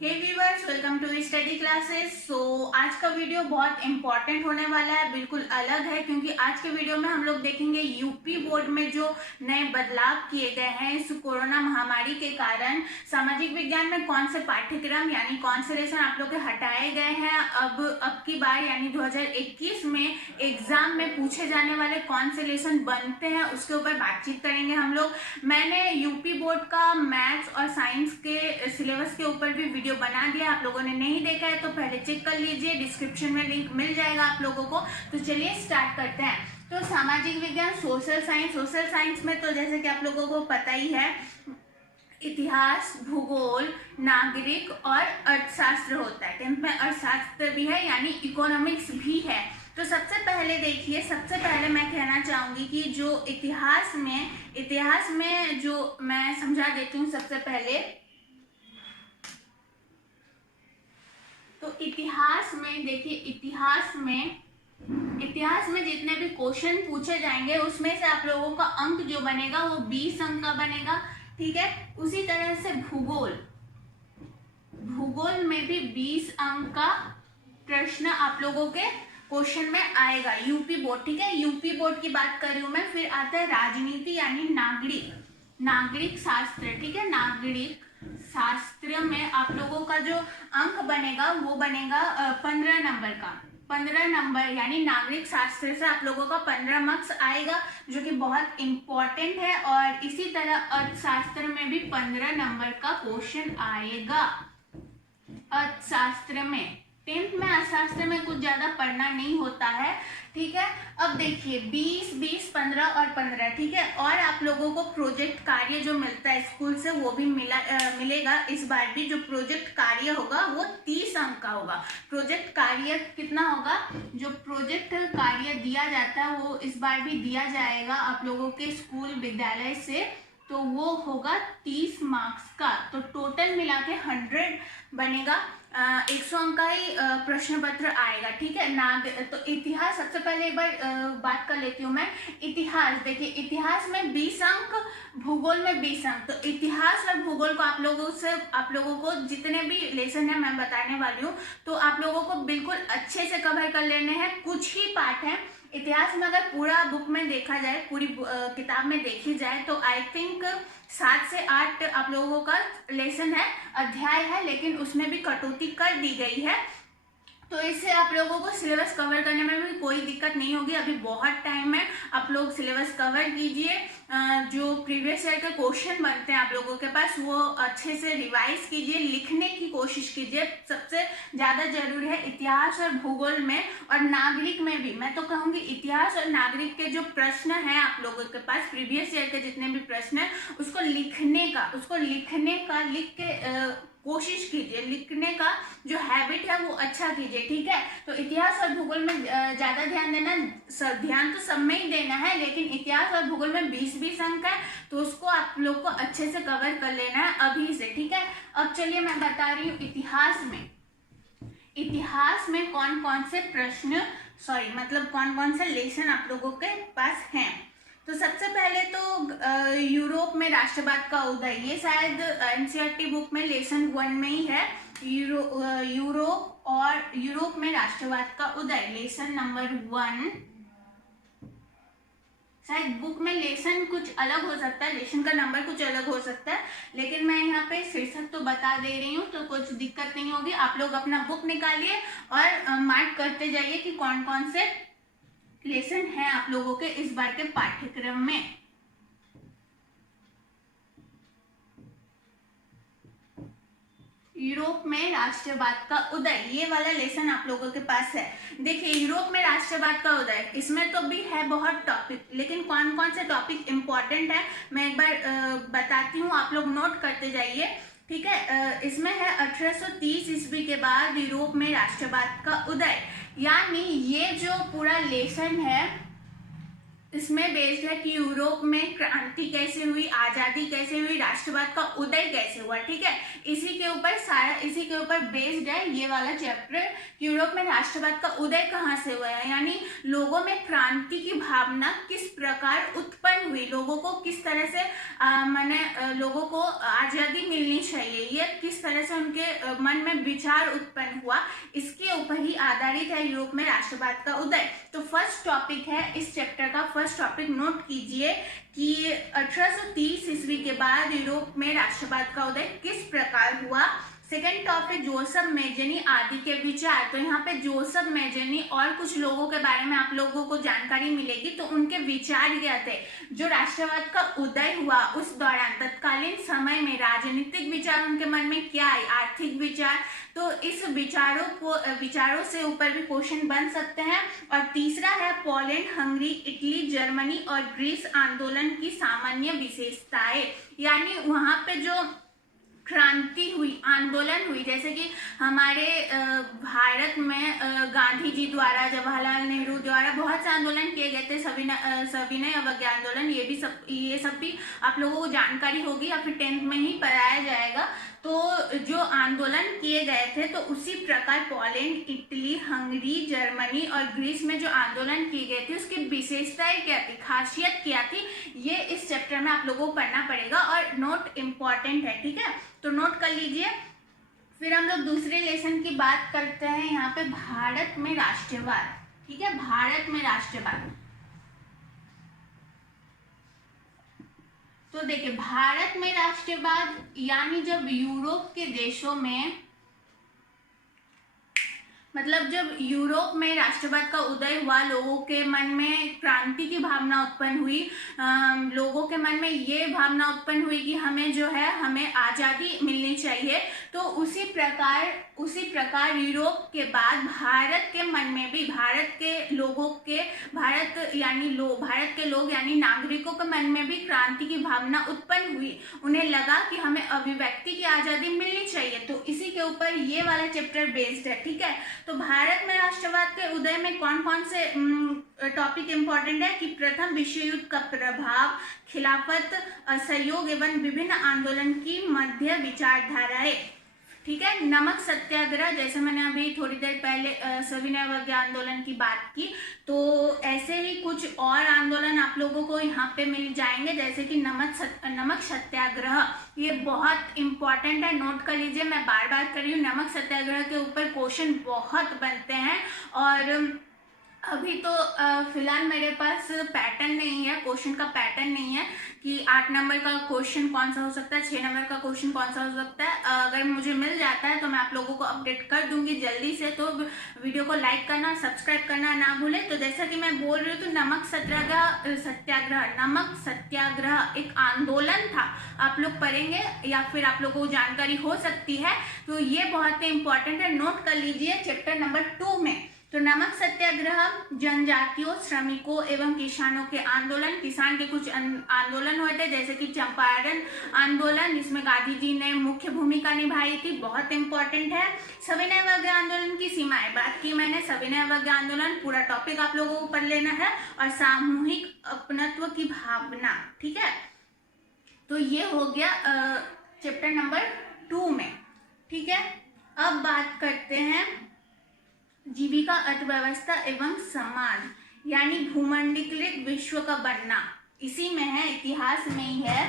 Hey viewers, welcome to study classes. आज का video बहुत इंपॉर्टेंट होने वाला है, बिल्कुल अलग है, क्योंकि आज के वीडियो में हम लोग देखेंगे यूपी बोर्ड में जो नए बदलाव किए गए हैं इस कोरोना महामारी के कारण। सामाजिक विज्ञान में कौन से पाठ्यक्रम यानी कौन से लेसन आप लोग के हटाए गए हैं, अब की बार यानी 2021 में एग्जाम में पूछे जाने वाले कौन से लेसन बनते हैं, उसके ऊपर बातचीत करेंगे हम लोग। मैंने यूपी बोर्ड का मैथ्स और साइंस के सिलेबस के ऊपर भी वीडियो बना दिया, आप लोगों ने नहीं देखा है तो पहले चेक कर लीजिए, डिस्क्रिप्शन में लिंक मिल जाएगा आप लोगों को। तो चलिए स्टार्ट करते हैं। तो सामाजिक विज्ञान, सोशल साइंस में तो जैसे कि आप लोगों को पता ही है, इतिहास, भूगोल, नागरिक और अर्थशास्त्र होता है। 10th में अर्थशास्त्र भी है यानी इकोनॉमिक्स भी है। तो सबसे पहले देखिए, सबसे पहले मैं कहना चाहूंगी कि जो इतिहास में जो मैं समझा देती हूँ सबसे पहले। तो इतिहास में देखिए, इतिहास में जितने भी क्वेश्चन पूछे जाएंगे उसमें से आप लोगों का अंक जो बनेगा वो 20 अंक का बनेगा, ठीक है। उसी तरह से भूगोल में भी 20 अंक का प्रश्न आप लोगों के क्वेश्चन में आएगा, यूपी बोर्ड, ठीक है। यूपी बोर्ड की बात कर रही हूं मैं। फिर आता है राजनीति यानी नागरिक शास्त्र, ठीक है। नागरिक शास्त्र में आप लोगों का जो अंक बनेगा वो बनेगा 15 नंबर का। 15 नंबर यानी नागरिक शास्त्र से आप लोगों का 15 मार्क्स आएगा, जो कि बहुत इंपॉर्टेंट है। और इसी तरह अर्थशास्त्र में भी 15 नंबर का क्वेश्चन आएगा। अर्थशास्त्र में 10th में अर्थशास्त्र में कुछ ज्यादा पढ़ना नहीं होता है, ठीक है। अब देखिए 20, 20, 15 और 15, ठीक है। और आप लोगों को प्रोजेक्ट कार्य जो मिलता है स्कूल से वो भी मिलेगा इस बार भी। जो प्रोजेक्ट कार्य होगा वो 30 अंक का होगा। प्रोजेक्ट कार्य कितना होगा, जो प्रोजेक्ट कार्य दिया जाता है वो इस बार भी दिया जाएगा आप लोगों के स्कूल विद्यालय से, तो वो होगा 30 मार्क्स का। तो टोटल मिला के 100 बनेगा। 100 अंक का ही प्रश्न पत्र आएगा, ठीक है। तो इतिहास सबसे पहले एक बार बात कर लेती हूँ मैं। इतिहास देखिए, इतिहास में 20 अंक, भूगोल में 20 अंक। तो इतिहास और भूगोल को आप लोगों को जितने भी लेसन है मैं बताने वाली हूँ, तो आप लोगों को बिल्कुल अच्छे से कवर कर लेने हैं। कुछ ही पार्ट है इतिहास में, अगर पूरा बुक में देखा जाए, पूरी किताब में देखी जाए तो आई थिंक 7 से 8 आप लोगों का लेसन है, अध्याय है, लेकिन उसमें भी कटौती कर दी गई है। तो इससे आप लोगों को सिलेबस कवर करने में भी कोई दिक्कत नहीं होगी। अभी बहुत टाइम है, आप लोग सिलेबस कवर कीजिए। जो प्रीवियस ईयर के क्वेश्चन बनते हैं आप लोगों के पास वो अच्छे से रिवाइज कीजिए, लिखने की कोशिश कीजिए। सबसे ज्यादा जरूरी है इतिहास और भूगोल में, और नागरिक में भी। मैं तो कहूंगी इतिहास और नागरिक के जो प्रश्न हैं आप लोगों के पास, प्रीवियस ईयर के जितने भी प्रश्न है उसको लिखने का लिख के कोशिश कीजिए। लिखने का जो हैबिट है वो अच्छा कीजिए, ठीक है। तो इतिहास और भूगोल में ज्यादा ध्यान देना, ध्यान तो सब में ही देना है, लेकिन इतिहास और भूगोल में 20-20 अंक है, तो उसको आप लोग को अच्छे से कवर कर लेना है अभी से, ठीक है। अब चलिए मैं बता रही हूँ इतिहास में कौन कौन से प्रश्न, कौन कौन से लेसन आप लोगों के पास हैं। तो सबसे पहले तो यूरोप में राष्ट्रवाद का उदय, ये शायद एनसीईआरटी बुक में लेसन 1 में ही है। यूरोप में राष्ट्रवाद का उदय लेसन नंबर 1। शायद बुक में लेसन कुछ अलग हो सकता है, लेसन का नंबर कुछ अलग हो सकता है, लेकिन मैं यहाँ पे शीर्षक तो बता दे रही हूँ, तो कुछ दिक्कत नहीं होगी। आप लोग अपना बुक निकालिए और मार्क करते जाइए कि कौन कौन से लेसन है आप लोगों के इस बार के पाठ्यक्रम में। यूरोप में राष्ट्रवाद का उदय, ये वाला लेसन आप लोगों के पास है। देखिए यूरोप में राष्ट्रवाद का उदय, इसमें तो भी है बहुत टॉपिक, लेकिन कौन कौन से टॉपिक इंपॉर्टेंट है मैं एक बार बताती हूँ, आप लोग नोट करते जाइए, ठीक है। इसमें है 1830 ईस्वी के बाद यूरोप में राष्ट्रवाद का उदय, यानी ये जो पूरा लेसन है इसमें बेस्ड है कि यूरोप में क्रांति कैसे हुई, आजादी कैसे हुई, राष्ट्रवाद का उदय कैसे हुआ, ठीक है। इसी के ऊपर बेस्ड है ये वाला चैप्टर। यूरोप में राष्ट्रवाद का उदय कहाँ से हुआ है, यानी लोगों में क्रांति की भावना किस प्रकार उत्पन्न हुई, लोगों को किस तरह से लोगों को आजादी मिलनी चाहिए, ये किस तरह से उनके मन में विचार उत्पन्न हुआ, इसके ऊपर ही आधारित है यूरोप में राष्ट्रवाद का उदय। तो फर्स्ट टॉपिक है इस चैप्टर का, फर्स्ट टॉपिक नोट कीजिए कि 1830 ईस्वी के बाद यूरोप में राष्ट्रवाद का उदय किस प्रकार हुआ। सेकेंड टॉपिक जोसेफ मेजनी आदि के विचार। तो यहाँ पे जोसेफ मेजनी और कुछ लोगों के बारे में आप लोगों को जानकारी मिलेगी। तो उनके विचार क्या थे, जो राष्ट्रवाद का उदय हुआ उस दौरान तत्कालीन समय में राजनीतिक विचार उनके मन में क्या आए, आर्थिक विचार, तो इस विचारों से ऊपर भी क्वेश्चन बन सकते हैं। और तीसरा है पोलैंड, हंगरी, इटली, जर्मनी और ग्रीस आंदोलन की सामान्य विशेषताएं, यानी वहां पे जो क्रांति हुई, आंदोलन हुई, जैसे कि हमारे भारत में गांधी जी द्वारा, जवाहरलाल नेहरू द्वारा बहुत से आंदोलन किए गए थे, सविनय अवज्ञा आंदोलन, ये सब भी आप लोगों को जानकारी होगी या फिर 10th में ही पढ़ाया जाएगा। तो जो आंदोलन किए गए थे, तो उसी प्रकार पोलैंड, इटली, हंगरी, जर्मनी और ग्रीस में जो आंदोलन किए गए थे उसकी विशेषताएं क्या थी, खासियत क्या थी, ये इस चैप्टर में आप लोगों को पढ़ना पड़ेगा और नोट इम्पॉर्टेंट है, ठीक है। तो नोट कर लीजिए। फिर हम लोग दूसरे लेसन की बात करते हैं यहाँ पे, भारत में राष्ट्रवाद, ठीक है, भारत में राष्ट्रवाद। तो देखिए, भारत में राष्ट्रवाद यानी जब यूरोप के देशों में, मतलब जब यूरोप में राष्ट्रवाद का उदय हुआ, लोगों के मन में क्रांति की भावना उत्पन्न हुई, लोगों के मन में ये भावना उत्पन्न हुई कि हमें जो है, हमें आज़ादी मिलनी चाहिए। तो उसी प्रकार यूरोप के बाद भारत के मन में भी, भारत के लोग यानी नागरिकों के मन में भी क्रांति की भावना उत्पन्न हुई। उन्हें लगा कि हमें अभिव्यक्ति की आज़ादी मिलनी चाहिए। तो इसी के ऊपर ये वाला चैप्टर बेस्ड है, ठीक है। तो भारत में राष्ट्रवाद के उदय में कौन कौन से टॉपिक इंपॉर्टेंट है कि प्रथम विश्व युद्ध का प्रभाव, खिलाफत, असहयोग एवं विभिन्न आंदोलन की मध्य विचारधाराएं, ठीक है। नमक सत्याग्रह, जैसे मैंने अभी थोड़ी देर पहले सविनय अवज्ञा आंदोलन की बात की, तो ऐसे ही कुछ और आंदोलन आप लोगों को यहाँ पे मिल जाएंगे, जैसे कि नमक सत्याग्रह, ये बहुत इंपॉर्टेंट है, नोट कर लीजिए। मैं बार बार कर रही हूँ, नमक सत्याग्रह के ऊपर क्वेश्चन बहुत बनते हैं। और अभी तो फिलहाल मेरे पास पैटर्न नहीं है, क्वेश्चन का पैटर्न नहीं है कि 8 नंबर का क्वेश्चन कौन सा हो सकता है, 6 नंबर का क्वेश्चन कौन सा हो सकता है। अगर मुझे मिल जाता है तो मैं आप लोगों को अपडेट कर दूंगी जल्दी से। तो वीडियो को लाइक करना, सब्सक्राइब करना ना भूलें। तो जैसा कि मैं बोल रही हूँ, तो नमक सत्याग्रह एक आंदोलन था, आप लोग पढ़ेंगे या फिर आप लोगों को जानकारी हो सकती है। तो ये बहुत ही इंपॉर्टेंट है, नोट कर लीजिए चैप्टर नंबर 2 में। तो नमक सत्याग्रह जनजातियों, श्रमिकों एवं किसानों के आंदोलन, किसान के कुछ आंदोलन हुए थे, जैसे कि चंपारण आंदोलन, जिसमें गांधी जी ने मुख्य भूमिका निभाई थी, बहुत इंपॉर्टेंट है। सविनय अवज्ञा आंदोलन की सीमाएं, बात की मैंने, सविनय अवज्ञा आंदोलन पूरा टॉपिक आप लोगों को पढ़ लेना है। और सामूहिक अपनत्व की भावना, ठीक है। तो ये हो गया चैप्टर नंबर 2 में, ठीक है। अब बात करते हैं जीविका, अर्थव्यवस्था एवं समाज, यानी भूमंडलीकृत विश्व का बनना, इसी में है, इतिहास में ही है।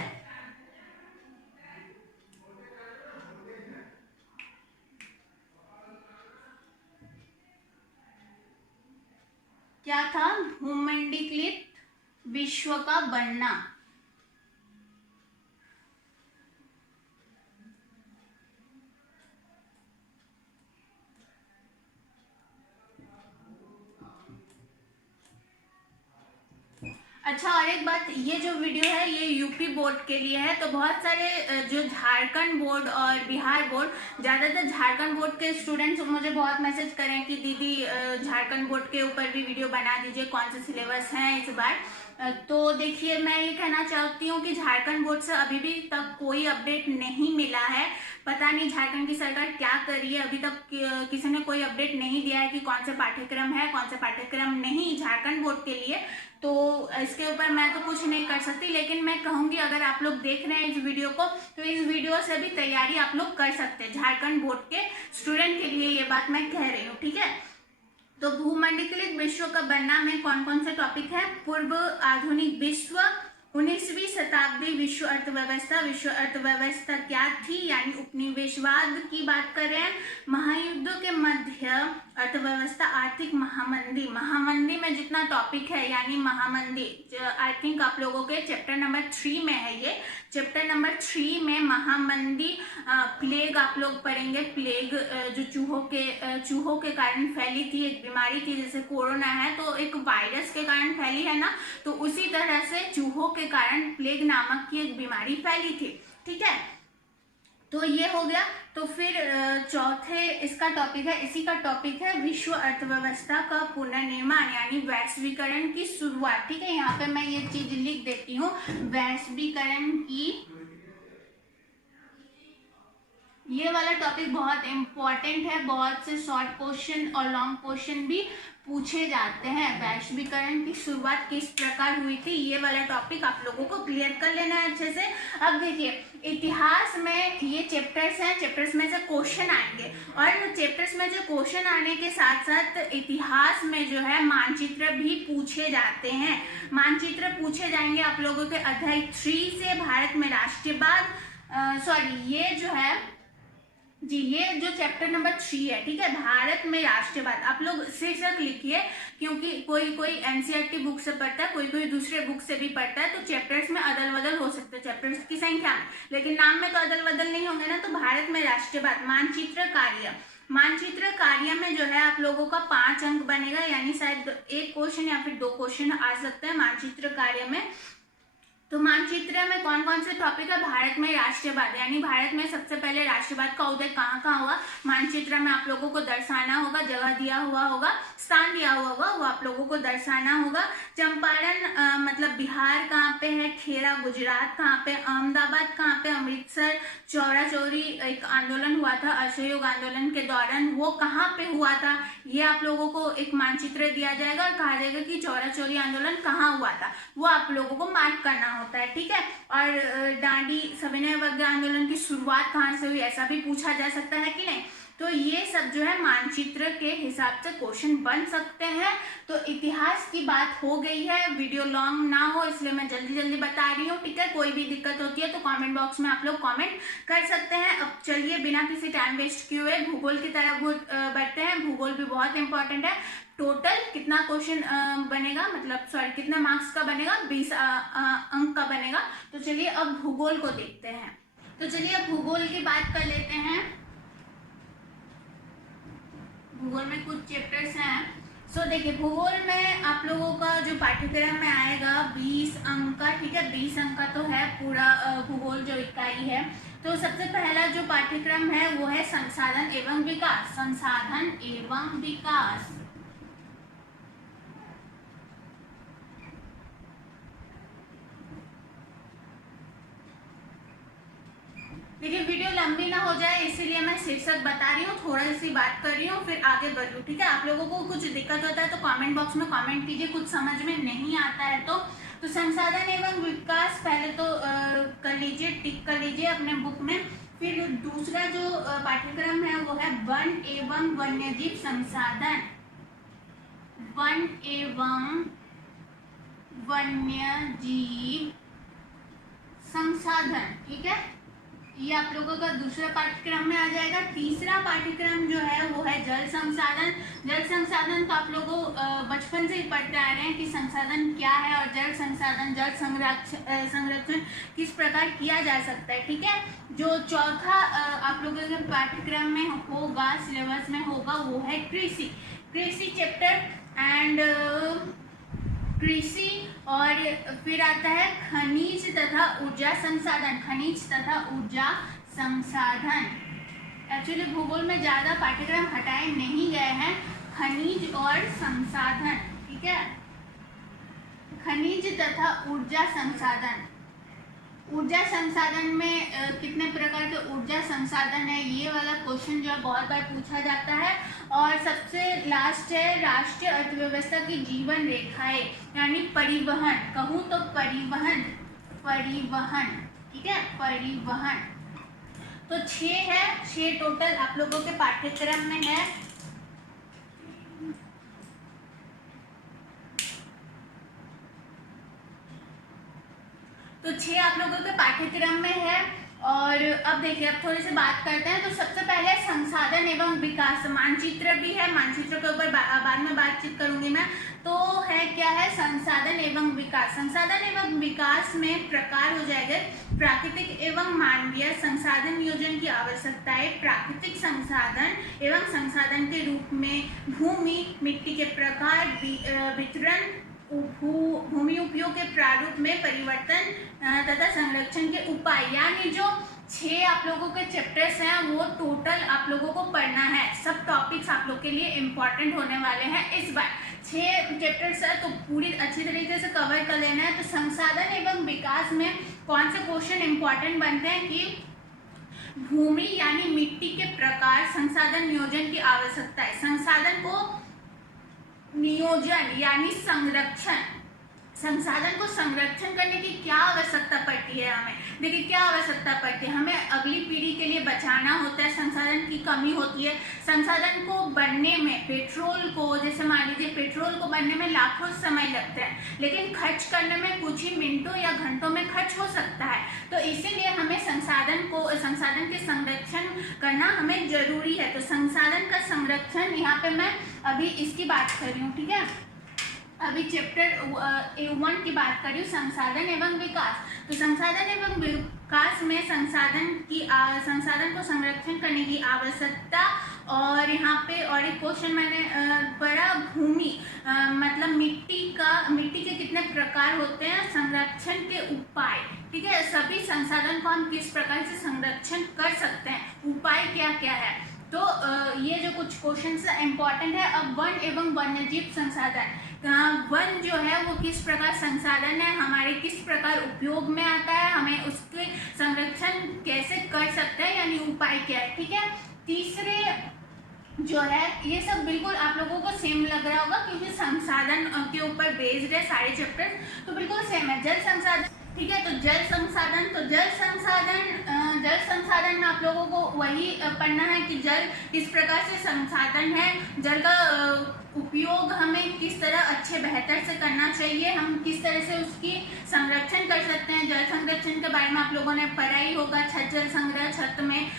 क्या था? भूमंडलीकृत विश्व का बनना। अच्छा, और एक बात, ये जो वीडियो है ये यूपी बोर्ड के लिए है। तो बहुत सारे जो झारखंड बोर्ड और बिहार बोर्ड, ज़्यादातर झारखंड बोर्ड के स्टूडेंट्स मुझे बहुत मैसेज करें कि दीदी झारखंड बोर्ड के ऊपर भी वीडियो बना दीजिए, कौन से सिलेबस हैं इस बार। तो देखिए, मैं ये कहना चाहती हूँ कि झारखंड बोर्ड से अभी भी तक कोई अपडेट नहीं मिला है। पता नहीं झारखंड की सरकार क्या कर रही है, अभी तक किसी ने कोई अपडेट नहीं दिया है कि कौन सा पाठ्यक्रम है, कौन सा पाठ्यक्रम नहीं झारखंड बोर्ड के लिए। तो इसके ऊपर मैं तो कुछ नहीं कर सकती, लेकिन मैं कहूँगी अगर आप लोग देख रहे हैं इस वीडियो को, तो इस वीडियो से भी तैयारी आप लोग कर सकते हैं। झारखंड बोर्ड के स्टूडेंट के लिए ये बात मैं कह रही हूँ, ठीक है। तो भूमंडलीकृत विश्व का बनना में कौन कौन से टॉपिक है? पूर्व आधुनिक विश्व, 19वीं शताब्दी विश्व अर्थव्यवस्था, विश्व अर्थव्यवस्था क्या थी यानी उपनिवेशवाद की बात कर रहे हैं, महायुद्धों के मध्य अर्थव्यवस्था, आर्थिक महामंदी। महामंदी में जितना टॉपिक है यानी महामंदी, आई थिंक आप लोगों के चैप्टर नंबर 3 में है ये। चैप्टर नंबर 3 में महामंदी, प्लेग आप लोग पढ़ेंगे। प्लेग जो चूहों के कारण फैली थी, एक बीमारी थी, जैसे कोरोना है तो एक वायरस के कारण फैली है ना, तो उसी तरह से चूहों के कारण प्लेग नामक की एक बीमारी फैली थी, ठीक है। तो ये हो गया। तो फिर चौथे इसका टॉपिक है, इसी का टॉपिक है विश्व अर्थव्यवस्था का पुनर्निर्माण यानी वैश्वीकरण की शुरुआत, ठीक है। यहाँ पे मैं ये चीज लिख देती हूँ, वैश्वीकरण की, ये वाला टॉपिक बहुत इंपॉर्टेंट है, बहुत से शॉर्ट क्वेश्चन और लॉन्ग क्वेश्चन भी पूछे जाते हैं। वैश्वीकरण की शुरुआत किस प्रकार हुई थी, ये वाला टॉपिक आप लोगों को क्लियर कर लेना है अच्छे से। अब देखिए, इतिहास में ये चैप्टर्स हैं, चैप्टर्स में से क्वेश्चन आएंगे, और चैप्टर्स में जो क्वेश्चन आने के साथ साथ इतिहास में जो है मानचित्र भी पूछे जाते हैं। मानचित्र पूछे जाएंगे आप लोगों के अध्याय 3 से, भारत में राष्ट्रवाद, ये जो है जी, ये जो चैप्टर नंबर 3 है, ठीक है, भारत में राष्ट्रवाद। आप लोग शीर्षक लिखिए, क्योंकि कोई कोई एनसीईआरटी बुक से पढ़ता है, कोई कोई दूसरे बुक से भी पढ़ता है, तो चैप्टर्स में अदल बदल हो सकते हैं, चैप्टर्स की संख्या में, लेकिन नाम में तो अदल बदल नहीं होंगे ना। तो भारत में राष्ट्रवाद, मानचित्र कार्य, मानचित्र कार्य में जो है आप लोगों का 5 अंक बनेगा, यानी शायद एक क्वेश्चन या फिर 2 क्वेश्चन आ सकते हैं मानचित्र कार्य में। तो मानचित्र में कौन कौन से टॉपिक है? भारत में राष्ट्रवाद, यानी भारत में सबसे पहले राष्ट्रवाद का उदय कहाँ कहाँ हुआ, मानचित्र में आप लोगों को दर्शाना होगा, जगह दिया हुआ होगा, स्थान दिया हुआ होगा, वो आप लोगों को दर्शाना होगा। चंपारण मतलब बिहार कहाँ पे है, खेड़ा गुजरात कहाँ पे, अहमदाबाद कहाँ पे, अमृतसर, चौरा चौरी एक आंदोलन हुआ था असहयोग आंदोलन के दौरान, वो कहाँ पे हुआ था, ये आप लोगों को एक मानचित्र दिया जाएगा और कहा जाएगा कि चौरा चौरी आंदोलन कहाँ हुआ था, वो आप लोगों को मार्क करना होता है, ठीक है। और डांडी सविनय अवज्ञा आंदोलन की शुरुआत कहाँ से हुई, ऐसा भी पूछा जा सकता है कि नहीं। तो ये सब जो है मानचित्र के हिसाब से क्वेश्चन बन सकते हैं। तो इतिहास की बात हो गई है, वीडियो लॉन्ग ना हो इसलिए मैं जल्दी जल्दी बता रही हूँ, ठीक है। कोई भी दिक्कत होती है तो कमेंट बॉक्स में आप लोग कमेंट कर सकते हैं। अब चलिए बिना किसी टाइम वेस्ट किए हुए भूगोल की तरफ बढ़ते हैं। भूगोल भी बहुत इंपॉर्टेंट है। टोटल कितना क्वेश्चन बनेगा, मतलब कितना मार्क्स का बनेगा, 20 अंक का बनेगा। तो चलिए अब भूगोल को देखते हैं। तो चलिए अब भूगोल की बात कर लेते हैं। भूगोल में कुछ चैप्टर्स हैं। देखिए, भूगोल में आप लोगों का जो पाठ्यक्रम में आएगा 20 अंक का, ठीक है, 20 अंक का तो है पूरा भूगोल जो इकाई है। तो सबसे पहला जो पाठ्यक्रम है वो है संसाधन एवं विकास, संसाधन एवं विकास। देखिए, वीडियो लंबी ना हो जाए इसीलिए मैं शीर्षक बता रही हूँ, थोड़ा सी बात कर रही हूँ, फिर आगे बढ़ूँ, ठीक है। आप लोगों को कुछ दिक्कत होता है तो कमेंट बॉक्स में कमेंट कीजिए, कुछ समझ में नहीं आता है तो संसाधन एवं विकास पहले तो कर लीजिए, टिक कर लीजिए अपने बुक में। फिर दूसरा जो पाठ्यक्रम है वो है वन एवं वन्यजीव संसाधन, वन एवं वन्यजीव संसाधन, ठीक है, ये आप लोगों का दूसरा पाठ्यक्रम में आ जाएगा। तीसरा पाठ्यक्रम जो है वो है जल संसाधन। जल संसाधन तो आप लोगों बचपन से ही पढ़ते आ रहे हैं कि संसाधन क्या है और जल संसाधन, जल संरक्षण किस प्रकार किया जा सकता है, ठीक है। जो चौथा आप लोगों के पाठ्यक्रम में होगा, सिलेबस में होगा, वो है कृषि, कृषि चैप्टर एंड कृषि। और फिर आता है खनिज तथा ऊर्जा संसाधन, खनिज तथा ऊर्जा संसाधन। एक्चुअली भूगोल में ज्यादा पाठ्यक्रम हटाए नहीं गए हैं, खनिज और संसाधन, ठीक है। खनिज तथा ऊर्जा संसाधन। ऊर्जा संसाधन में कितने प्रकार के ऊर्जा संसाधन है, ये वाला क्वेश्चन जो है बहुत बार पूछा जाता है। और सबसे लास्ट है राष्ट्रीय अर्थव्यवस्था की जीवन रेखाएं, यानी परिवहन, कहूँ तो परिवहन, ठीक है, परिवहन। तो 6 है, 6 टोटल आप लोगों के पाठ्यक्रम में है। तो 6 आप लोगों के पाठ्यक्रम में है। और अब देखिए, अब थोड़ी सी बात करते हैं। तो सबसे पहले संसाधन एवं विकास, मानचित्र भी है, मानचित्र के ऊपर बाद में बातचीत करूंगी मैं। तो है क्या है, संसाधन एवं विकास। संसाधन एवं विकास में प्रकार हो जाएगा प्राकृतिक एवं मानवीय संसाधन नियोजन की आवश्यकताएं। प्राकृतिक संसाधन एवं संसाधन के रूप में भूमि, मिट्टी के प्रकार, वितरण, भूमि उपयोग के प्रारूप में परिवर्तन तथा संरक्षण के उपाय। यानी जो 6 आप लोगों के चैप्टर्स हैं वो टोटल आप लोगों को पढ़ना है। सब टॉपिक्स आप लोग के लिए इम्पोर्टेंट होने वाले हैं इस बार। 6 चैप्टर्स है तो पूरी अच्छी तरीके से कवर कर लेना है। तो संसाधन एवं विकास में कौन से क्वेश्चन इम्पोर्टेंट बनते हैं कि भूमि यानी मिट्टी के प्रकार, संसाधन नियोजन की आवश्यकता है। संसाधन को नियोजन यानी संरक्षण, संसाधन को संरक्षण करने की क्या आवश्यकता पड़ती है हमें। देखिए क्या आवश्यकता पड़ती है, हमें अगली पीढ़ी के लिए बचाना होता है, संसाधन की कमी होती है। संसाधन को बनने में, पेट्रोल को, जैसे मान लीजिए पेट्रोल को बनने में लाखों समय लगता है, लेकिन खर्च करने में कुछ ही मिनटों या घंटों में खर्च हो सकता है। तो इसीलिए हमें संसाधन के संरक्षण करना हमें जरूरी है। तो संसाधन का संरक्षण, यहाँ पे मैं अभी इसकी बात कर रही हूँ, ठीक है। अभी चैप्टर 1 की बात कर रही हूँ, संसाधन एवं विकास। तो संसाधन एवं विकास में संसाधन को संरक्षण करने की आवश्यकता। और यहाँ पे और एक क्वेश्चन मैंने पढ़ा, भूमि मतलब मिट्टी के कितने प्रकार होते हैं, संरक्षण के उपाय, ठीक है। सभी संसाधन को हम किस प्रकार से संरक्षण कर सकते हैं, उपाय क्या क्या है। तो ये जो कुछ क्वेश्चंस इम्पोर्टेंट है। अब वन एवं वन्यजीव संसाधन, वन जो है वो किस प्रकार संसाधन है, हमारे किस प्रकार उपयोग में आता है, हमें उसके संरक्षण कैसे कर सकते हैं, यानी उपाय क्या है, ठीक है। तीसरे जो है, ये सब बिल्कुल आप लोगों को सेम लग रहा होगा क्योंकि संसाधन के ऊपर बेस्ड है सारे चैप्टर, तो बिल्कुल सेम है। जल संसाधन, ठीक है। तो जल संसाधन में आप लोगों को वही पढ़ना है कि जल किस प्रकार से संसाधन है, जल का उपयोग हमें किस तरह अच्छे बेहतर से करना चाहिए, हम किस तरह से उसकी संरक्षण कर सकते हैं। जल संरक्षण के बारे में आप लोगों ने पढ़ा ही होगा, छत जल संग्रह, छत में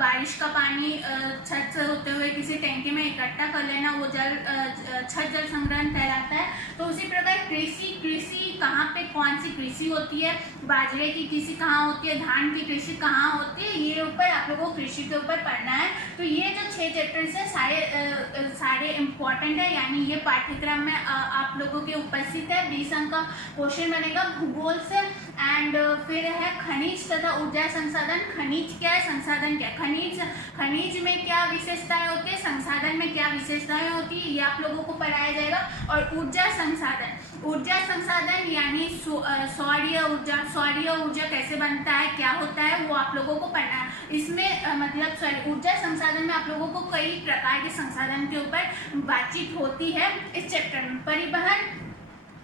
बारिश का पानी छत से होते हुए किसी टैंकी में इकट्ठा कर लेना, वो छत जल संग्रहण कहलाता है। तो उसी प्रकार कृषि कहाँ पे कौन सी कृषि होती है, बाजरे की कृषि कहाँ होती है, धान की कृषि कहाँ होती है, ये ऊपर आप लोगों को कृषि के ऊपर पढ़ना है। तो ये जो 6 चैप्टर्स है सारे इम्पोर्टेंट है, यानी ये पाठ्यक्रम में आप लोगों के उपस्थित है। 20 अंक का क्वेश्चन बनेगा भूगोल से। एंड फिर है खनिज तथा ऊर्जा संसाधन। खनिज क्या है, संसाधन क्या है, खनिज में क्या विशेषताएं होती है, संसाधन में क्या विशेषताएं होती है, ये आप लोगों को पढ़ाया जाएगा। और ऊर्जा संसाधन यानी सौर्य ऊर्जा कैसे बनता है, क्या होता है, वो आप लोगों को पढ़ना है। इसमें मतलब ऊर्जा संसाधन में आप लोगों को कई प्रकार के संसाधन के ऊपर बातचीत होती है इस चैप्टर में।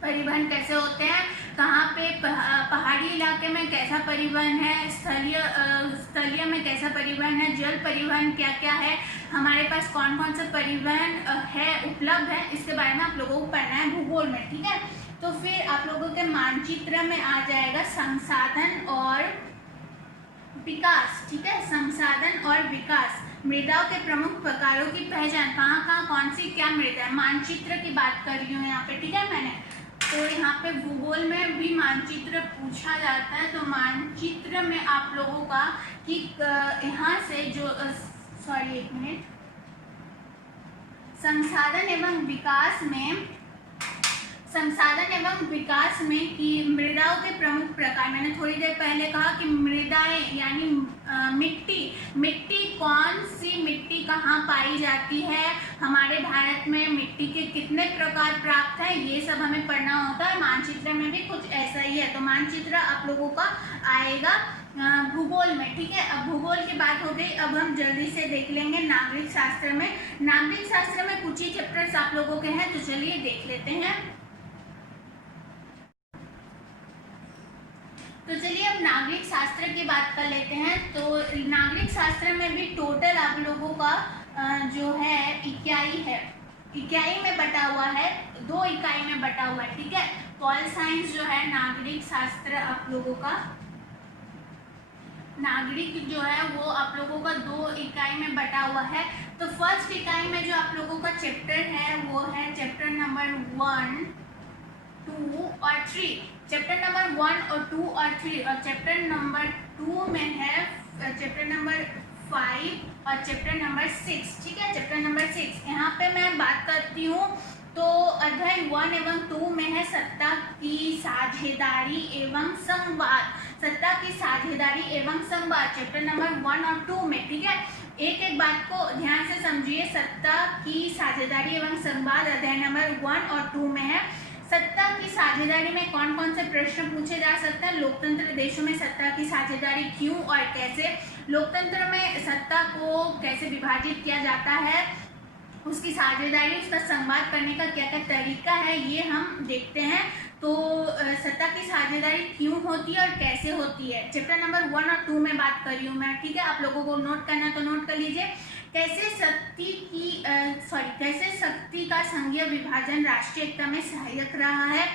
परिवहन कैसे होते हैं, कहाँ पे पहाड़ी इलाके में कैसा परिवहन है, स्थलीय में कैसा परिवहन है, जल परिवहन क्या क्या है, हमारे पास कौन कौन सा परिवहन है उपलब्ध है, इसके बारे में आप लोगों को पढ़ना है भूगोल में, ठीक है। तो फिर आप लोगों के मानचित्र में आ जाएगा संसाधन और विकास, ठीक है। संसाधन और विकास, मृदाओं के प्रमुख प्रकारों की पहचान, कहाँ कौन सी क्या मृदा है, मानचित्र की बात कर रही हूँ यहाँ पे, ठीक है मैंने। तो यहाँ पे भूगोल में भी मानचित्र पूछा जाता है। तो मानचित्र में आप लोगों का कि यहाँ से जो एक मिनट, संसाधन एवं विकास में कि मृदाओं के प्रमुख प्रकार, मैंने थोड़ी देर पहले कहा कि मृदाएं यानी मिट्टी कौन सी मिट्टी का कहाँ पाई जाती है, हमारे भारत में मिट्टी के कितने प्रकार प्राप्त हैं, ये सब हमें पढ़ना होता है। मानचित्र में भी कुछ ऐसा ही है। तो मानचित्र आप लोगों का आएगा भूगोल में, ठीक है। अब भूगोल की बात हो गई, अब हम जल्दी से देख लेंगे नागरिक शास्त्र में। नागरिक शास्त्र में कुछ ही चैप्टर्स आप लोगों के हैं, तो चलिए देख लेते हैं। तो चलिए अब नागरिक शास्त्र की बात कर लेते हैं। तो नागरिक शास्त्र में भी टोटल आप लोगों का जो है इकाई है, इकाई में बटा हुआ है, 2 इकाई में बटा हुआ है, ठीक है। पॉल साइंस जो है नागरिक शास्त्र आप लोगों का, नागरिक जो है वो आप लोगों का 2 इकाई में बटा हुआ है। तो फर्स्ट इकाई में जो आप लोगों का चैप्टर है वो है चैप्टर नंबर 1, 2 और 3। चैप्टर नंबर 1 और 2 और 3, और चैप्टर नंबर 2 में है चैप्टर नंबर 5 और चैप्टर नंबर 6, ठीक है। चैप्टर नंबर 6 यहाँ पे मैं बात करती हूँ। तो अध्याय 1 एवं 2 में है सत्ता की साझेदारी एवं संवाद, सत्ता की साझेदारी एवं संवाद चैप्टर नंबर 1 और 2 में, ठीक है। एक एक बात को ध्यान से समझिए। सत्ता की साझेदारी एवं संवाद अध्याय नंबर 1 और 2 में है। सत्ता की साझेदारी में कौन कौन से प्रश्न पूछे जा सकते हैं, लोकतंत्र देशों में सत्ता की साझेदारी क्यों और कैसे, लोकतंत्र में सत्ता को कैसे विभाजित किया जाता है, उसकी साझेदारी, उसका संवाद करने का क्या क्या तरीका है, ये हम देखते हैं। तो सत्ता की साझेदारी क्यों होती है और कैसे होती है, चैप्टर नंबर 1 और 2 में बात कर रही हूँ मैं, ठीक है। आप लोगों को नोट करना तो नोट कर लीजिए। कैसे शक्ति का संघीय विभाजन राष्ट्रीय एकता में सहायक रहा है,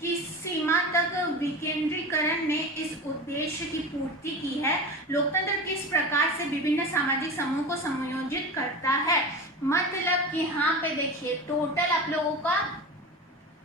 किस सीमा तक विकेंद्रीकरण ने इस उद्देश्य की पूर्ति की है, लोकतंत्र किस प्रकार से विभिन्न सामाजिक समूह को समायोजित करता है। मतलब कि यहाँ पे देखिए टोटल आप लोगों का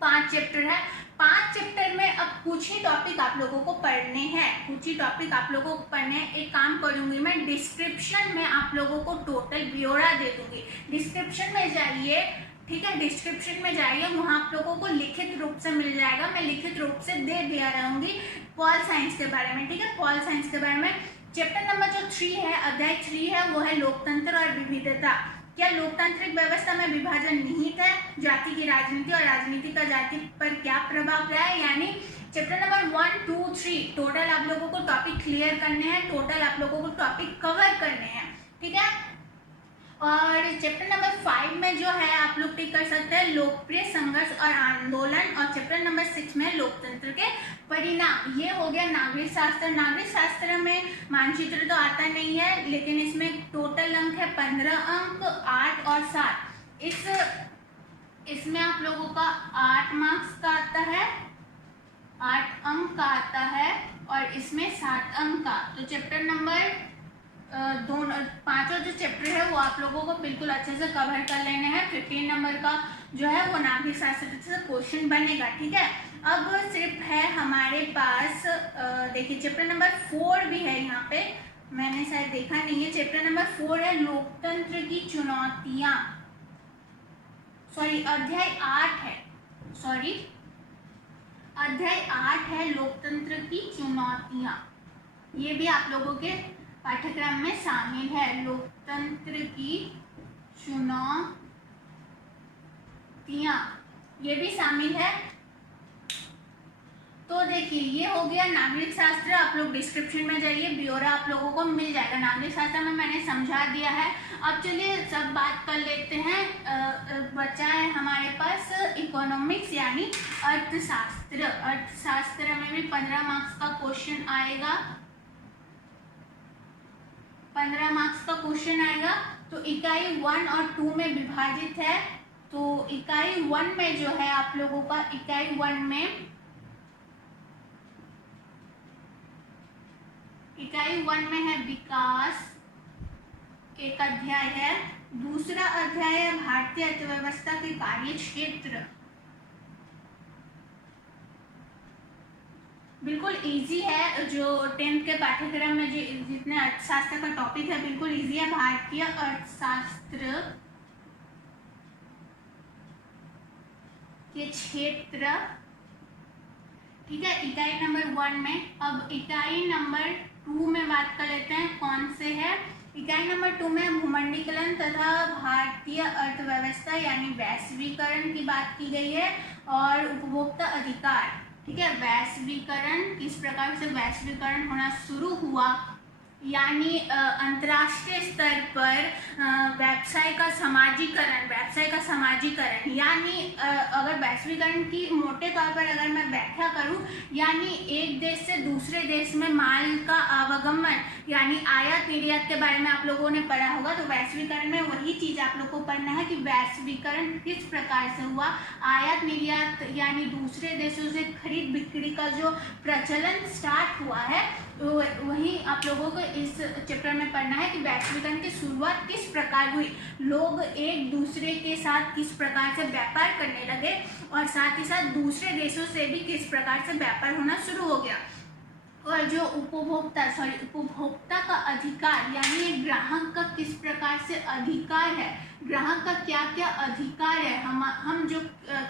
5 चैप्टर है। 5 चैप्टर में अब कुछ ही टॉपिक आप लोगों को पढ़ने हैं, कुछ ही टॉपिक आप लोगों को पढ़ने हैं। एक काम करूंगी मैं, डिस्क्रिप्शन में आप लोगों को टोटल ब्यौरा दे दूंगी। डिस्क्रिप्शन में जाइए, ठीक है, डिस्क्रिप्शन में जाइए, वहां आप लोगों को लिखित रूप से मिल जाएगा। मैं लिखित रूप से दे दिया रहूंगी पॉल साइंस के बारे में, ठीक है। पॉल साइंस के बारे में चैप्टर नंबर जो 3 है, अध्याय 3 है, वो है लोकतंत्र और विविधता। क्या लोकतांत्रिक व्यवस्था में विभाजन निहित है, जाति की राजनीति और राजनीति का जाति पर क्या प्रभाव रहा है, यानी चैप्टर नंबर 1, 2, 3 टोटल आप लोगों को टॉपिक क्लियर करने हैं, टोटल आप लोगों को टॉपिक कवर करने हैं, ठीक है। और चैप्टर नंबर 5 में जो है आप लोग टिक कर सकते हैं लोकप्रिय संघर्ष और आंदोलन, और चैप्टर नंबर 6 में लोकतंत्र के परिणाम। ये हो गया नागरिक शास्त्र। नागरिक शास्त्र में मानचित्र तो आता नहीं है, लेकिन इसमें टोटल अंक है 15 अंक, 8 और 7। इसमें आप लोगों का 8 मार्क्स का आता है, 8 अंक का आता है, और इसमें 7 अंक का। तो चैप्टर नंबर 5 जो चैप्टर है वो आप लोगों को बिल्कुल अच्छे से कवर कर लेने हैं। 15 नंबर का जो है वो नागरिक शास्त्र से क्वेश्चन बनेगा, ठीक है। अब सिर्फ है हमारे पास देखिए चैप्टर नंबर 4 भी है यहाँ पे, मैंने शायद देखा नहीं है। चैप्टर नंबर 4 है लोकतंत्र की चुनौतियां, सॉरी अध्याय 8 है, सॉरी अध्याय 8 है लोकतंत्र की चुनौतियां। ये भी आप लोगों के पाठ्यक्रम में शामिल है, लोकतंत्र की चुनौतियां, ये भी शामिल है। तो देखिए ये हो गया नागरिक शास्त्र। आप लोग डिस्क्रिप्शन में जाइए, ब्यौरा आप लोगों को मिल जाएगा। नागरिक शास्त्र में मैंने समझा दिया है। अब चलिए सब बात कर लेते हैं। बचा है हमारे पास इकोनॉमिक्स यानी अर्थशास्त्र। अर्थशास्त्र में भी 15 मार्क्स का क्वेश्चन आएगा, 15 मार्क्स का क्वेश्चन आएगा। तो इकाई 1 और 2 में विभाजित है। तो इकाई 1 में जो है आप लोगों का, इकाई 1 में है विकास, एक अध्याय है। दूसरा अध्याय है भारतीय अर्थव्यवस्था के कार्य क्षेत्र। बिल्कुल इजी है, जो 10th के पाठ्यक्रम में जितने अर्थशास्त्र का टॉपिक है बिल्कुल इजी है। भारतीय अर्थशास्त्र के क्षेत्र, ठीक है, इकाई नंबर 1 में। अब इकाई नंबर 2 में बात कर लेते हैं, कौन से है। इकाई नंबर 2 में भूमंडलीकरण तथा भारतीय अर्थव्यवस्था यानी वैश्वीकरण की बात की गई है और उपभोक्ता अधिकार, ठीक है। वैश्वीकरण, किस प्रकार से वैश्वीकरण होना शुरू हुआ, यानी अंतर्राष्ट्रीय स्तर पर व्यवसाय का समाजीकरण, यानी अगर वैश्वीकरण की मोटे तौर पर अगर मैं व्याख्या करूं, यानी एक देश से दूसरे देश में माल का आवागमन, यानी आयात निर्यात के बारे में आप लोगों ने पढ़ा होगा। तो वैश्वीकरण में वही चीज आप लोग को पढ़ना है कि वैश्वीकरण किस प्रकार से हुआ। आयात निर्यात यानी दूसरे देशों से खरीद बिक्री का जो प्रचलन स्टार्ट हुआ है, वही आप लोगों को इस चैप्टर में पढ़ना है कि वैश्वीकरण की शुरुआत किस प्रकार हुई, लोग एक दूसरे के साथ किस प्रकार से व्यापार करने लगे और साथ ही साथ दूसरे देशों से भी किस प्रकार से व्यापार होना शुरू हो गया। और जो उपभोक्ता का अधिकार, यानी ग्राहक का किस प्रकार से अधिकार है, ग्राहक का क्या क्या अधिकार है। हम जो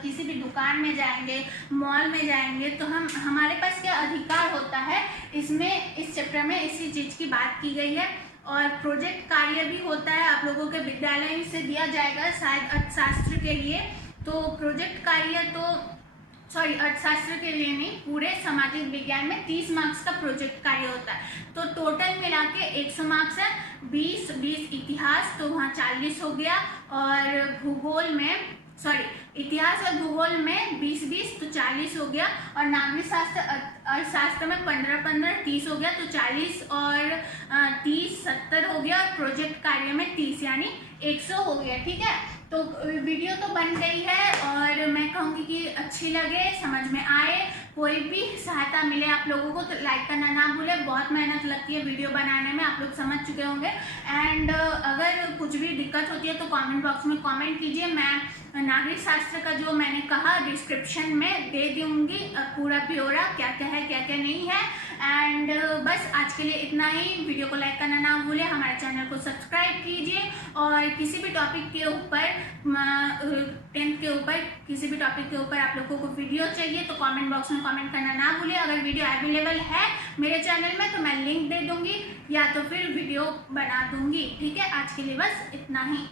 किसी भी दुकान में जाएंगे, मॉल में जाएंगे, तो हमारे पास क्या अधिकार होता है, इसमें इस चैप्टर में इसी चीज की बात की गई है। और प्रोजेक्ट कार्य भी होता है, आप लोगों के विद्यालय से दिया जाएगा शायद अर्थशास्त्र के लिए। तो प्रोजेक्ट कार्य अर्थशास्त्र के लिए नहीं, पूरे सामाजिक विज्ञान में 30 मार्क्स का प्रोजेक्ट कार्य होता है। तो टोटल मिला के 100 मार्क्स है। 20 इतिहास, तो वहाँ 40 हो गया। और भूगोल में इतिहास और भूगोल में 20 तो 40 हो गया। और नागरिक शास्त्र अर्थशास्त्र में 15 30 हो गया, तो 40 और 30 70 हो गया। और प्रोजेक्ट कार्य में 30 यानी 100 हो गया, ठीक है। तो वीडियो तो बन गई है और मैं कहूँगी कि अच्छी लगे, समझ में आए, कोई भी सहायता मिले आप लोगों को तो लाइक करना ना भूलें। बहुत मेहनत लगती है वीडियो बनाने में, आप लोग समझ चुके होंगे। एंड अगर कुछ भी दिक्कत होती है तो कमेंट बॉक्स में कमेंट कीजिए। मैं नागरिक शास्त्र का जो मैंने कहा डिस्क्रिप्शन में दे दूंगी पूरा ब्यौरा, क्या क्या है क्या क्या नहीं है। एंड बस आज के लिए इतना ही। वीडियो को लाइक करना ना भूलें, हमारे चैनल को सब्सक्राइब कीजिए। और किसी भी टॉपिक के ऊपर 10th के ऊपर किसी भी टॉपिक के ऊपर आप लोगों को वीडियो चाहिए तो कमेंट बॉक्स में कमेंट करना ना भूलिए। अगर वीडियो अवेलेबल है मेरे चैनल में तो मैं लिंक दे दूंगी या तो फिर वीडियो बना दूंगी, ठीक है। आज के लिए बस इतना ही।